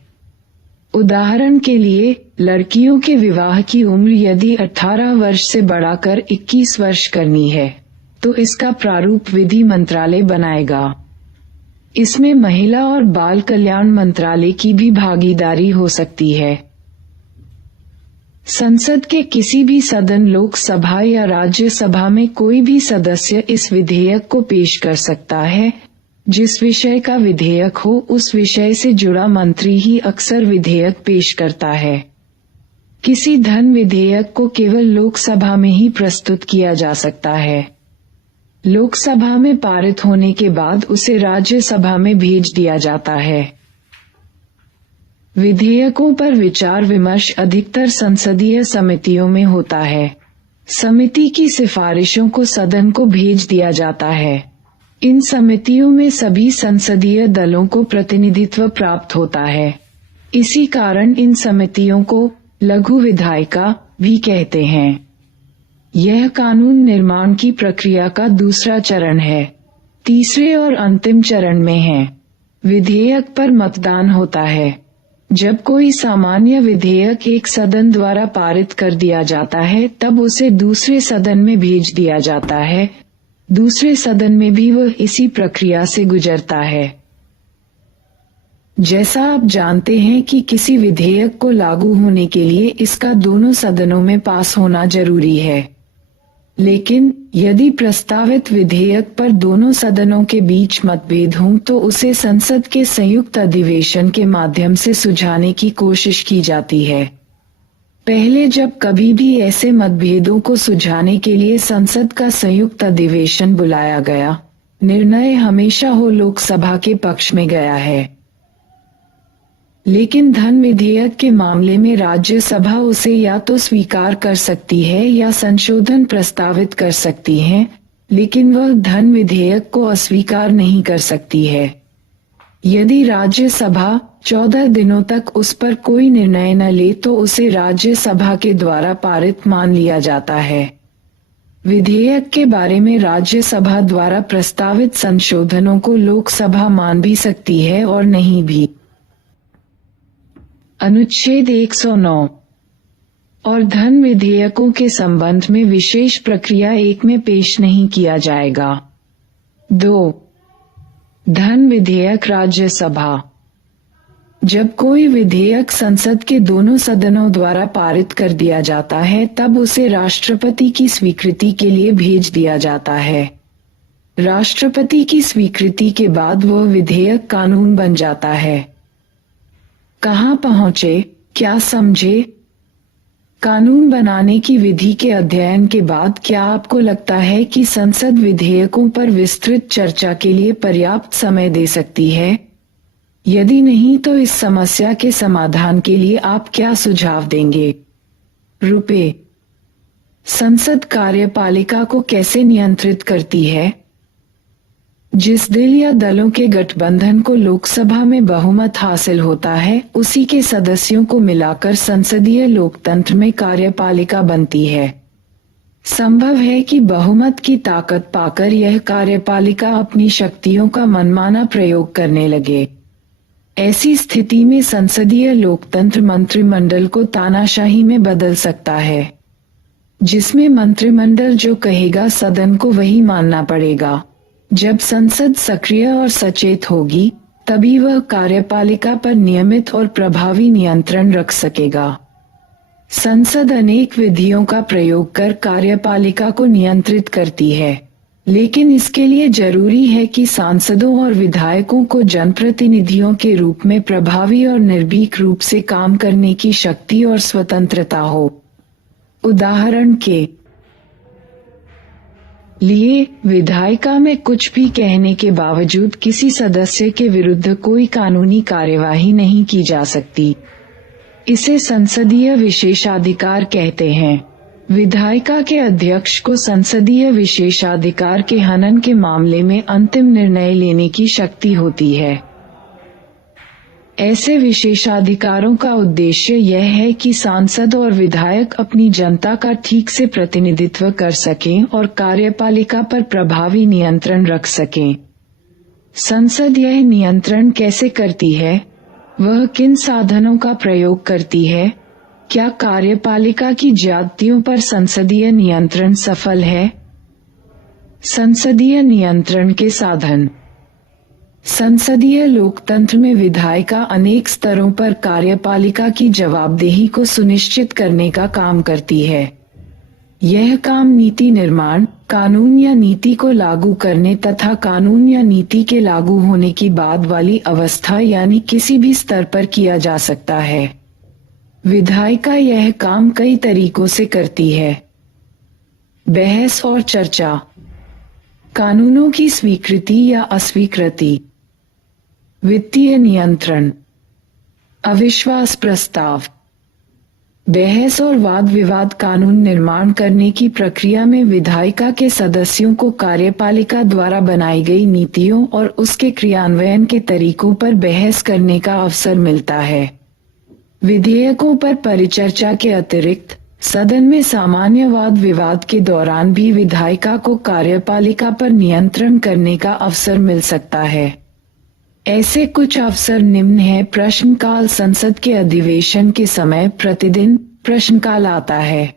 उदाहरण के लिए, लड़कियों के विवाह की उम्र यदि 18 वर्ष से बढ़ाकर 21 वर्ष करनी है, तो इसका प्रारूप विधि मंत्रालय बनाएगा। इसमें महिला और बाल कल्याण मंत्रालय की भी भागीदारी हो सकती है। संसद के किसी भी सदन, लोकसभा या राज्यसभा में कोई भी सदस्य इस विधेयक को पेश कर सकता है। जिस विषय का विधेयक हो उस विषय से जुड़ा मंत्री ही अक्सर विधेयक पेश करता है। किसी धन विधेयक को केवल लोकसभा में ही प्रस्तुत किया जा सकता है। लोकसभा में पारित होने के बाद उसे राज्यसभा में भेज दिया जाता है। विधेयकों पर विचार विमर्श अधिकतर संसदीय समितियों में होता है। समिति की सिफारिशों को सदन को भेज दिया जाता है। इन समितियों में सभी संसदीय दलों को प्रतिनिधित्व प्राप्त होता है। इसी कारण इन समितियों को लघु विधायिका भी कहते हैं। यह कानून निर्माण की प्रक्रिया का दूसरा चरण है। तीसरे और अंतिम चरण में है। विधेयक पर मतदान होता है। जब कोई सामान्य विधेयक एक सदन द्वारा पारित कर दिया जाता है तब उसे दूसरे सदन में भेज दिया जाता है। दूसरे सदन में भी वह इसी प्रक्रिया से गुजरता है। जैसा आप जानते हैं कि किसी विधेयक को लागू होने के लिए इसका दोनों सदनों में पास होना जरूरी है। लेकिन यदि प्रस्तावित विधेयक पर दोनों सदनों के बीच मतभेद हों तो उसे संसद के संयुक्त अधिवेशन के माध्यम से सुलझाने की कोशिश की जाती है। पहले जब कभी भी ऐसे मतभेदों को सुलझाने के लिए संसद का संयुक्त अधिवेशन बुलाया गया, निर्णय हमेशा हो लोकसभा के पक्ष में गया है। लेकिन धन विधेयक के मामले में राज्यसभा उसे या तो स्वीकार कर सकती है या संशोधन प्रस्तावित कर सकती है, लेकिन वह धन विधेयक को अस्वीकार नहीं कर सकती है। यदि राज्यसभा 14 दिनों तक उस पर कोई निर्णय न ले तो उसे राज्यसभा के द्वारा पारित मान लिया जाता है। विधेयक के बारे में राज्यसभा द्वारा प्रस्तावित संशोधनों को लोकसभा मान भी सकती है और नहीं भी। अनुच्छेद 109 और धन विधेयकों के संबंध में विशेष प्रक्रिया 1 में पेश नहीं किया जाएगा। 2. धन विधेयक राज्यसभा। जब कोई विधेयक संसद के दोनों सदनों द्वारा पारित कर दिया जाता है तब उसे राष्ट्रपति की स्वीकृति के लिए भेज दिया जाता है। राष्ट्रपति की स्वीकृति के बाद वह विधेयक कानून बन जाता है। कहाँ पहुँचे, क्या समझे? कानून बनाने की विधि के अध्ययन के बाद क्या आपको लगता है कि संसद विधेयकों पर विस्तृत चर्चा के लिए पर्याप्त समय दे सकती है? यदि नहीं तो इस समस्या के समाधान के लिए आप क्या सुझाव देंगे? रुपए। संसद कार्यपालिका को कैसे नियंत्रित करती है? जिस दल या दलों के गठबंधन को लोकसभा में बहुमत हासिल होता है उसी के सदस्यों को मिलाकर संसदीय लोकतंत्र में कार्यपालिका बनती है। संभव है कि बहुमत की ताकत पाकर यह कार्यपालिका अपनी शक्तियों का मनमाना प्रयोग करने लगे। ऐसी स्थिति में संसदीय लोकतंत्र मंत्रिमंडल को तानाशाही में बदल सकता है, जिसमें मंत्रिमंडल जो कहेगा सदन को वही मानना पड़ेगा। जब संसद सक्रिय और सचेत होगी तभी वह कार्यपालिका पर नियमित और प्रभावी नियंत्रण रख सकेगा। संसद अनेक विधियों का प्रयोग कर कार्यपालिका को नियंत्रित करती है, लेकिन इसके लिए जरूरी है कि सांसदों और विधायकों को जनप्रतिनिधियों के रूप में प्रभावी और निर्भीक रूप से काम करने की शक्ति और स्वतंत्रता हो। उदाहरण के लिए विधायिका में कुछ भी कहने के बावजूद किसी सदस्य के विरुद्ध कोई कानूनी कार्यवाही नहीं की जा सकती। इसे संसदीय विशेषाधिकार कहते हैं। विधायिका के अध्यक्ष को संसदीय विशेषाधिकार के हनन के मामले में अंतिम निर्णय लेने की शक्ति होती है। ऐसे विशेषाधिकारों का उद्देश्य यह है कि सांसद और विधायक अपनी जनता का ठीक से प्रतिनिधित्व कर सकें और कार्यपालिका पर प्रभावी नियंत्रण रख सकें। संसद यह नियंत्रण कैसे करती है? वह किन साधनों का प्रयोग करती है? क्या कार्यपालिका की ज्यादतियों पर संसदीय नियंत्रण सफल है? संसदीय नियंत्रण के साधन। संसदीय लोकतंत्र में विधायिका अनेक स्तरों पर कार्यपालिका की जवाबदेही को सुनिश्चित करने का काम करती है। यह काम नीति निर्माण, कानून या नीति को लागू करने तथा कानून या नीति के लागू होने की बाद वाली अवस्था यानी किसी भी स्तर पर किया जा सकता है। विधायिका यह काम कई तरीकों से करती है। बहस और चर्चा, कानूनों की स्वीकृति या अस्वीकृति, वित्तीय नियंत्रण, अविश्वास प्रस्ताव। बहस और वाद विवाद कानून निर्माण करने की प्रक्रिया में विधायिका के सदस्यों को कार्यपालिका द्वारा बनाई गई नीतियों और उसके क्रियान्वयन के तरीकों पर बहस करने का अवसर मिलता है। विधेयकों पर परिचर्चा के अतिरिक्त सदन में सामान्य वाद विवाद के दौरान भी विधायिका को कार्यपालिका पर नियंत्रण करने का अवसर मिल सकता है। ऐसे कुछ अवसर निम्न है। प्रश्नकाल। संसद के अधिवेशन के समय प्रतिदिन प्रश्नकाल आता है,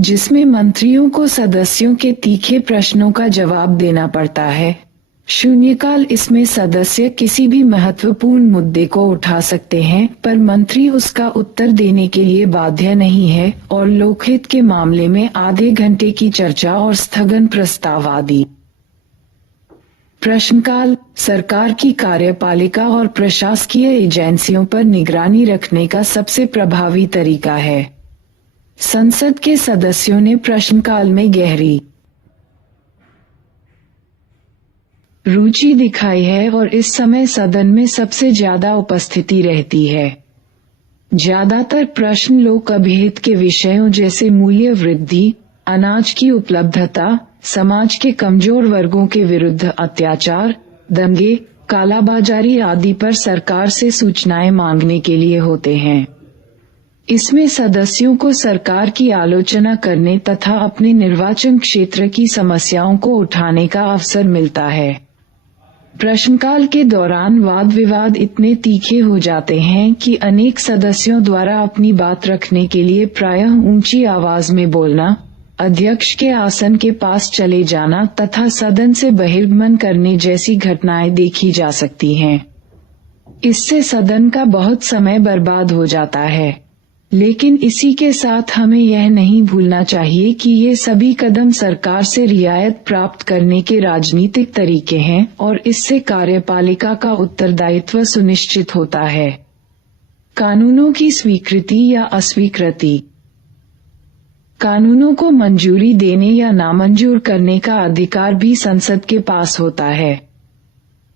जिसमें मंत्रियों को सदस्यों के तीखे प्रश्नों का जवाब देना पड़ता है। शून्यकाल। इसमें सदस्य किसी भी महत्वपूर्ण मुद्दे को उठा सकते हैं, पर मंत्री उसका उत्तर देने के लिए बाध्य नहीं है, और लोकहित के मामले में आधे घंटे की चर्चा और स्थगन प्रस्ताव आदि। प्रश्नकाल सरकार की कार्यपालिका और प्रशासकीय एजेंसियों पर निगरानी रखने का सबसे प्रभावी तरीका है। संसद के सदस्यों ने प्रश्नकाल में गहरी रुचि दिखाई है और इस समय सदन में सबसे ज्यादा उपस्थिति रहती है। ज्यादातर प्रश्न लोक अभिहित के विषयों जैसे मूल्य वृद्धि, अनाज की उपलब्धता, समाज के कमजोर वर्गों के विरुद्ध अत्याचार, दंगे, कालाबाजारी आदि पर सरकार से सूचनाएं मांगने के लिए होते हैं। इसमें सदस्यों को सरकार की आलोचना करने तथा अपने निर्वाचन क्षेत्र की समस्याओं को उठाने का अवसर मिलता है। प्रश्नकाल के दौरान वाद विवाद इतने तीखे हो जाते हैं कि अनेक सदस्यों द्वारा अपनी बात रखने के लिए प्रायः ऊंची आवाज में बोलना, अध्यक्ष के आसन के पास चले जाना तथा सदन से बहिर्गमन करने जैसी घटनाएं देखी जा सकती हैं। इससे सदन का बहुत समय बर्बाद हो जाता है। लेकिन इसी के साथ हमें यह नहीं भूलना चाहिए कि ये सभी कदम सरकार से रियायत प्राप्त करने के राजनीतिक तरीके हैं और इससे कार्यपालिका का उत्तरदायित्व सुनिश्चित होता है। कानूनों की स्वीकृति या अस्वीकृति। कानूनों को मंजूरी देने या नामंजूर करने का अधिकार भी संसद के पास होता है।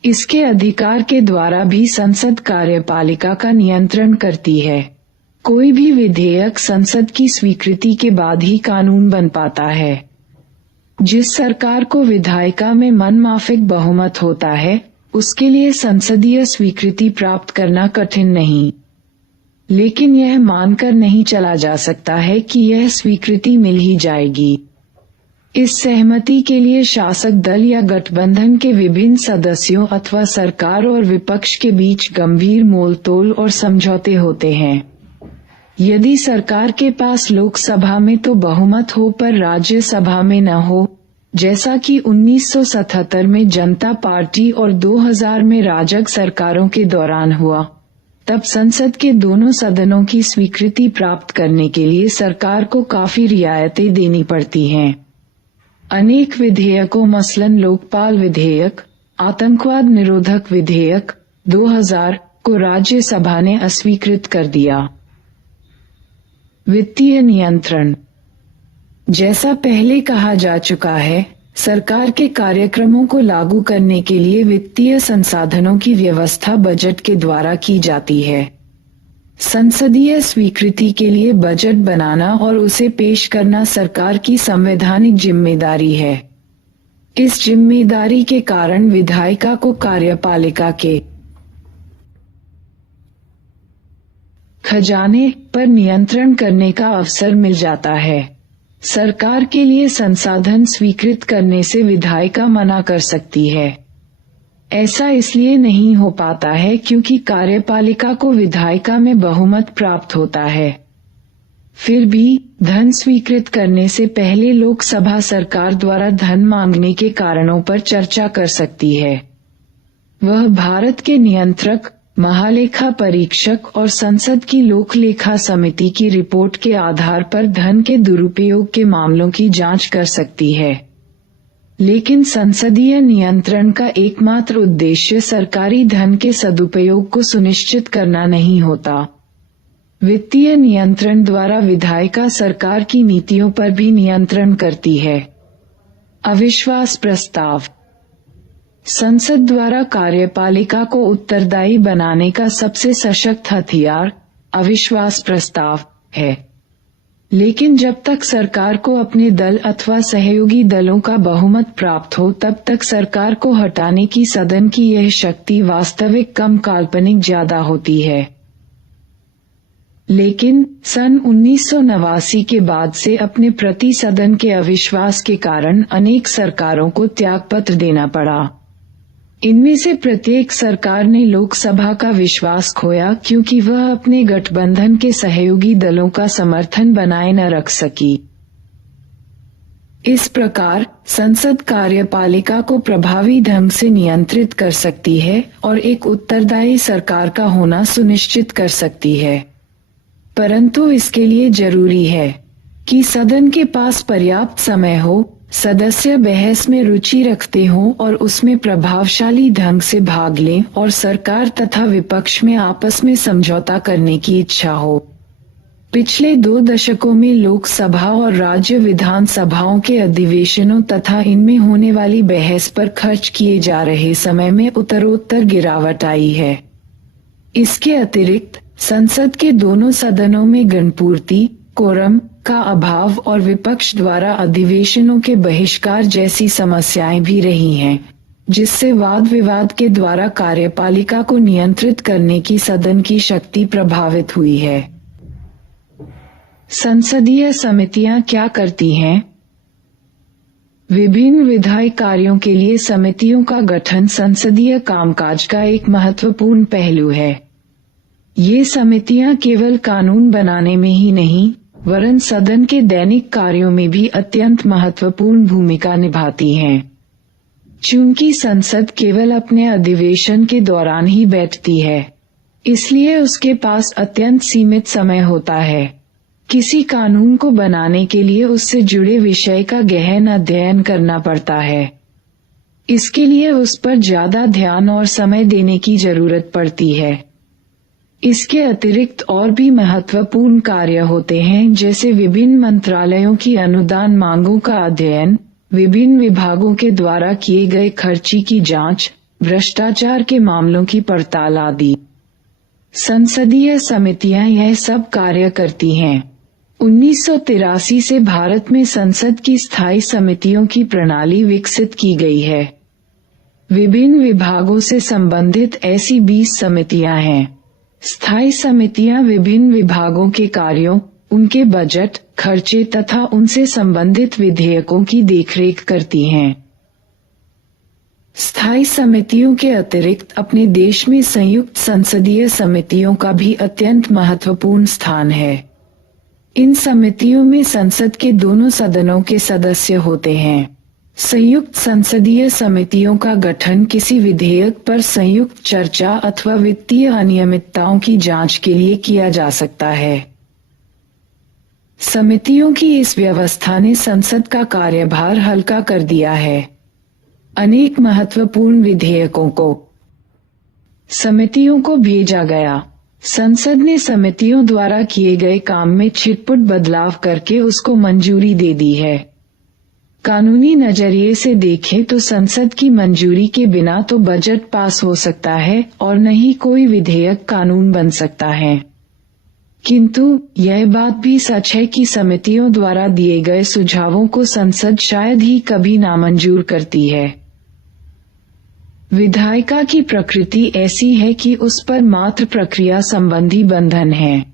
इसके अधिकार के द्वारा भी संसद कार्यपालिका का नियंत्रण करती है। कोई भी विधेयक संसद की स्वीकृति के बाद ही कानून बन पाता है। जिस सरकार को विधायिका में मनमाफिक बहुमत होता है, उसके लिए संसदीय स्वीकृति प्राप्त करना कठिन नहीं, लेकिन यह मानकर नहीं चला जा सकता है कि यह स्वीकृति मिल ही जाएगी। इस सहमति के लिए शासक दल या गठबंधन के विभिन्न सदस्यों अथवा सरकार और विपक्ष के बीच गंभीर मोलतोल और समझौते होते हैं। यदि सरकार के पास लोकसभा में तो बहुमत हो पर राज्यसभा में न हो, जैसा कि 1977 में जनता पार्टी और 2000 में राजग सरकारों के दौरान हुआ, तब संसद के दोनों सदनों की स्वीकृति प्राप्त करने के लिए सरकार को काफी रियायतें देनी पड़ती हैं। अनेक विधेयकों मसलन लोकपाल विधेयक, आतंकवाद निरोधक विधेयक 2000 को राज्यसभा ने अस्वीकृत कर दिया। वित्तीय नियंत्रण। जैसा पहले कहा जा चुका है, सरकार के कार्यक्रमों को लागू करने के लिए वित्तीय संसाधनों की व्यवस्था बजट के द्वारा की जाती है। संसदीय स्वीकृति के लिए बजट बनाना और उसे पेश करना सरकार की संवैधानिक जिम्मेदारी है। इस जिम्मेदारी के कारण विधायिका को कार्यपालिका के खजाने पर नियंत्रण करने का अवसर मिल जाता है। सरकार के लिए संसाधन स्वीकृत करने से विधायिका मना कर सकती है। ऐसा इसलिए नहीं हो पाता है क्योंकि कार्यपालिका को विधायिका में बहुमत प्राप्त होता है। फिर भी धन स्वीकृत करने से पहले लोकसभा सरकार द्वारा धन मांगने के कारणों पर चर्चा कर सकती है। वह भारत के नियंत्रक, महालेखा परीक्षक और संसद की लोक लेखा समिति की रिपोर्ट के आधार पर धन के दुरुपयोग के मामलों की जांच कर सकती है। लेकिन संसदीय नियंत्रण का एकमात्र उद्देश्य सरकारी धन के सदुपयोग को सुनिश्चित करना नहीं होता। वित्तीय नियंत्रण द्वारा विधायिका सरकार की नीतियों पर भी नियंत्रण करती है। अविश्वास प्रस्ताव। संसद द्वारा कार्यपालिका को उत्तरदायी बनाने का सबसे सशक्त हथियार अविश्वास प्रस्ताव है। लेकिन जब तक सरकार को अपने दल अथवा सहयोगी दलों का बहुमत प्राप्त हो, तब तक सरकार को हटाने की सदन की यह शक्ति वास्तविक कम काल्पनिक ज्यादा होती है। लेकिन सन 1989 के बाद से अपने प्रति सदन के अविश्वास के कारण अनेक सरकारों को त्यागपत्र देना पड़ा। इनमें से प्रत्येक सरकार ने लोकसभा का विश्वास खोया क्योंकि वह अपने गठबंधन के सहयोगी दलों का समर्थन बनाए न रख सकी। इस प्रकार संसद कार्यपालिका को प्रभावी ढंग से नियंत्रित कर सकती है और एक उत्तरदायी सरकार का होना सुनिश्चित कर सकती है। परंतु इसके लिए जरूरी है कि सदन के पास पर्याप्त समय हो, सदस्य बहस में रुचि रखते हों और उसमें प्रभावशाली ढंग से भाग लें और सरकार तथा विपक्ष में आपस में समझौता करने की इच्छा हो। पिछले 2 दशकों में लोकसभा और राज्य विधानसभाओं के अधिवेशनों तथा इनमें होने वाली बहस पर खर्च किए जा रहे समय में उत्तरोत्तर गिरावट आई है। इसके अतिरिक्त संसद के दोनों सदनों में गणपूर्ति, कोरम का अभाव और विपक्ष द्वारा अधिवेशनों के बहिष्कार जैसी समस्याएं भी रही हैं, जिससे वाद विवाद के द्वारा कार्यपालिका को नियंत्रित करने की सदन की शक्ति प्रभावित हुई है। संसदीय समितियां क्या करती हैं? विभिन्न विधायी कार्यों के लिए समितियों का गठन संसदीय कामकाज का एक महत्वपूर्ण पहलू है। ये समितियां केवल कानून बनाने में ही नहीं, वरन सदन के दैनिक कार्यों में भी अत्यंत महत्वपूर्ण भूमिका निभाती हैं। चूंकि संसद केवल अपने अधिवेशन के दौरान ही बैठती है, इसलिए उसके पास अत्यंत सीमित समय होता है। किसी कानून को बनाने के लिए उससे जुड़े विषय का गहन अध्ययन करना पड़ता है। इसके लिए उस पर ज्यादा ध्यान और समय देने की जरूरत पड़ती है। इसके अतिरिक्त और भी महत्वपूर्ण कार्य होते हैं, जैसे विभिन्न मंत्रालयों की अनुदान मांगों का अध्ययन, विभिन्न विभागों के द्वारा किए गए खर्ची की जांच, भ्रष्टाचार के मामलों की पड़ताल आदि। संसदीय समितियां यह सब कार्य करती हैं। 1983 से भारत में संसद की स्थायी समितियों की प्रणाली विकसित की गई है। विभिन्न विभागों से संबंधित ऐसी 20 समितियां हैं। स्थायी समितियां विभिन्न विभागों के कार्यों, उनके बजट, खर्चे तथा उनसे संबंधित विधेयकों की देखरेख करती हैं। स्थायी समितियों के अतिरिक्त अपने देश में संयुक्त संसदीय समितियों का भी अत्यंत महत्वपूर्ण स्थान है। इन समितियों में संसद के दोनों सदनों के सदस्य होते हैं। संयुक्त संसदीय समितियों का गठन किसी विधेयक पर संयुक्त चर्चा अथवा वित्तीय अनियमितताओं की जांच के लिए किया जा सकता है। समितियों की इस व्यवस्था ने संसद का कार्यभार हल्का कर दिया है। अनेक महत्वपूर्ण विधेयकों को समितियों को भेजा गया। संसद ने समितियों द्वारा किए गए काम में छिटपुट बदलाव करके उसको मंजूरी दे दी है। कानूनी नजरिए से देखें तो संसद की मंजूरी के बिना तो बजट पास हो सकता है और न ही कोई विधेयक कानून बन सकता है। किंतु यह बात भी सच है कि समितियों द्वारा दिए गए सुझावों को संसद शायद ही कभी नामंजूर करती है। विधायिका की प्रकृति ऐसी है कि उस पर मात्र प्रक्रिया संबंधी बंधन है,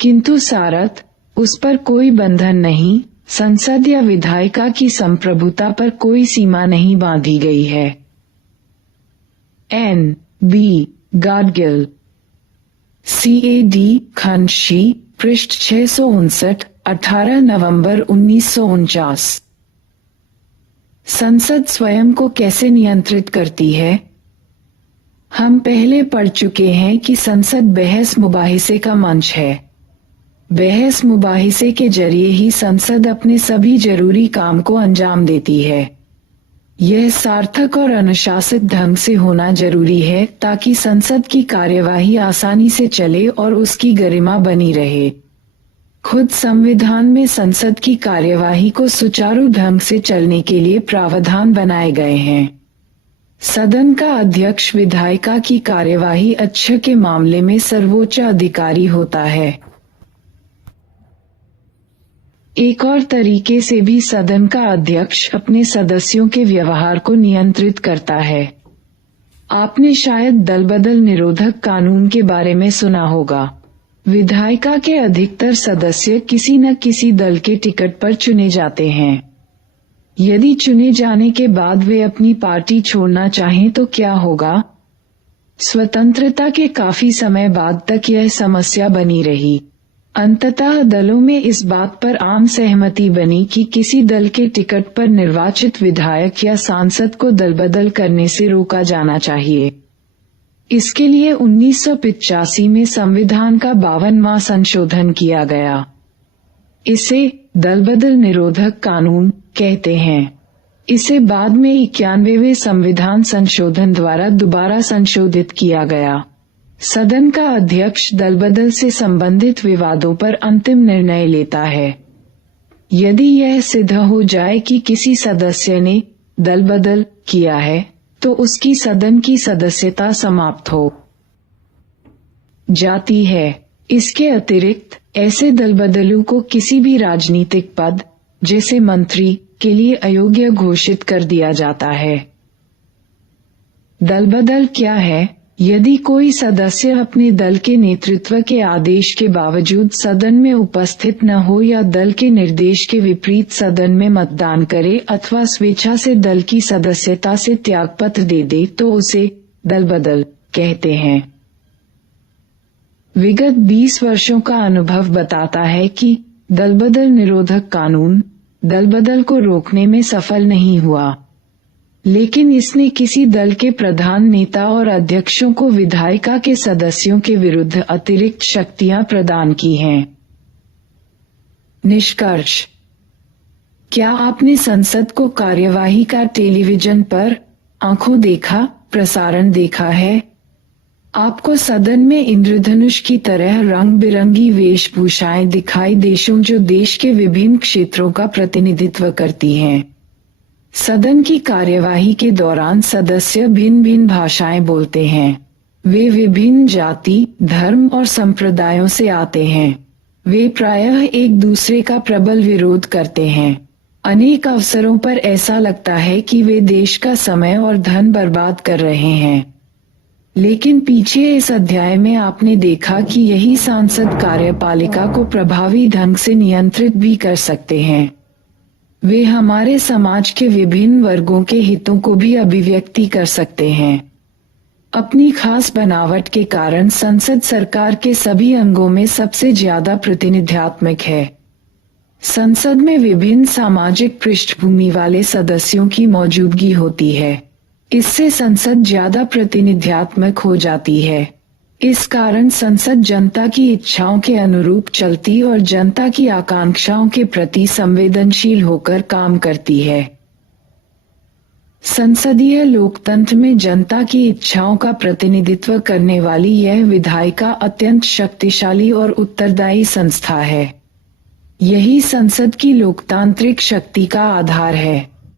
किंतु सारथ उस पर कोई बंधन नहीं। संसद या विधायिका की संप्रभुता पर कोई सीमा नहीं बांधी गई है। N.B. गाडगिल, CAD, खंडशी, पृष्ठ 659, 18 नवंबर 1949। संसद स्वयं को कैसे नियंत्रित करती है? हम पहले पढ़ चुके हैं कि संसद बहस मुबाहिसे का मंच है। बहस मुबाहिसे के जरिए ही संसद अपने सभी जरूरी काम को अंजाम देती है। यह सार्थक और अनुशासित ढंग से होना जरूरी है ताकि संसद की कार्यवाही आसानी से चले और उसकी गरिमा बनी रहे। खुद संविधान में संसद की कार्यवाही को सुचारू ढंग से चलने के लिए प्रावधान बनाए गए हैं। सदन का अध्यक्ष विधायिका की कार्यवाही अच्छे के मामले में सर्वोच्च अधिकारी होता है। एक और तरीके से भी सदन का अध्यक्ष अपने सदस्यों के व्यवहार को नियंत्रित करता है। आपने शायद दलबदल निरोधक कानून के बारे में सुना होगा। विधायिका के अधिकतर सदस्य किसी न किसी दल के टिकट पर चुने जाते हैं। यदि चुने जाने के बाद वे अपनी पार्टी छोड़ना चाहें तो क्या होगा? स्वतंत्रता के काफी समय बाद तक यह समस्या बनी रही। अंततः दलों में इस बात पर आम सहमति बनी कि किसी दल के टिकट पर निर्वाचित विधायक या सांसद को दलबदल करने से रोका जाना चाहिए। इसके लिए 1985 में संविधान का 52वां संशोधन किया गया। इसे दलबदल निरोधक कानून कहते हैं। इसे बाद में 91वें संविधान संशोधन द्वारा दोबारा संशोधित किया गया। सदन का अध्यक्ष दलबदल से संबंधित विवादों पर अंतिम निर्णय लेता है। यदि यह सिद्ध हो जाए कि किसी सदस्य ने दलबदल किया है, तो उसकी सदन की सदस्यता समाप्त हो जाती है। इसके अतिरिक्त ऐसे दलबदलू को किसी भी राजनीतिक पद, जैसे मंत्री, के लिए अयोग्य घोषित कर दिया जाता है। दलबदल क्या है? यदि कोई सदस्य अपने दल के नेतृत्व के आदेश के बावजूद सदन में उपस्थित न हो या दल के निर्देश के विपरीत सदन में मतदान करे अथवा स्वेच्छा से दल की सदस्यता से त्यागपत्र दे दे, तो उसे दलबदल कहते हैं। विगत 20 वर्षों का अनुभव बताता है कि दलबदल निरोधक कानून दलबदल को रोकने में सफल नहीं हुआ, लेकिन इसने किसी दल के प्रधान नेता और अध्यक्षों को विधायिका के सदस्यों के विरुद्ध अतिरिक्त शक्तियां प्रदान की हैं। निष्कर्ष: क्या आपने संसद को कार्यवाही का टेलीविजन पर आंखों देखा प्रसारण देखा है? आपको सदन में इंद्रधनुष की तरह रंग बिरंगी वेशभूषाएं दिखाई देशों जो देश के विभिन्न क्षेत्रों का प्रतिनिधित्व करती हैं। सदन की कार्यवाही के दौरान सदस्य भिन्न भिन्न भाषाएं बोलते हैं। वे विभिन्न जाति, धर्म और संप्रदायों से आते हैं। वे प्रायः एक दूसरे का प्रबल विरोध करते हैं। अनेक अवसरों पर ऐसा लगता है कि वे देश का समय और धन बर्बाद कर रहे हैं। लेकिन पीछे इस अध्याय में आपने देखा कि यही सांसद कार्यपालिका को प्रभावी ढंग से नियंत्रित भी कर सकते हैं। वे हमारे समाज के विभिन्न वर्गों के हितों को भी अभिव्यक्ति कर सकते हैं। अपनी खास बनावट के कारण संसद सरकार के सभी अंगों में सबसे ज्यादा प्रतिनिध्यात्मक है। संसद में विभिन्न सामाजिक पृष्ठभूमि वाले सदस्यों की मौजूदगी होती है। इससे संसद ज्यादा प्रतिनिध्यात्मक हो जाती है। इस कारण संसद जनता की इच्छाओं के अनुरूप चलती और जनता की आकांक्षाओं के प्रति संवेदनशील होकर काम करती है। संसदीय लोकतंत्र में जनता की इच्छाओं का प्रतिनिधित्व करने वाली यह विधायिका अत्यंत शक्तिशाली और उत्तरदायी संस्था है। यही संसद की लोकतांत्रिक शक्ति का आधार है।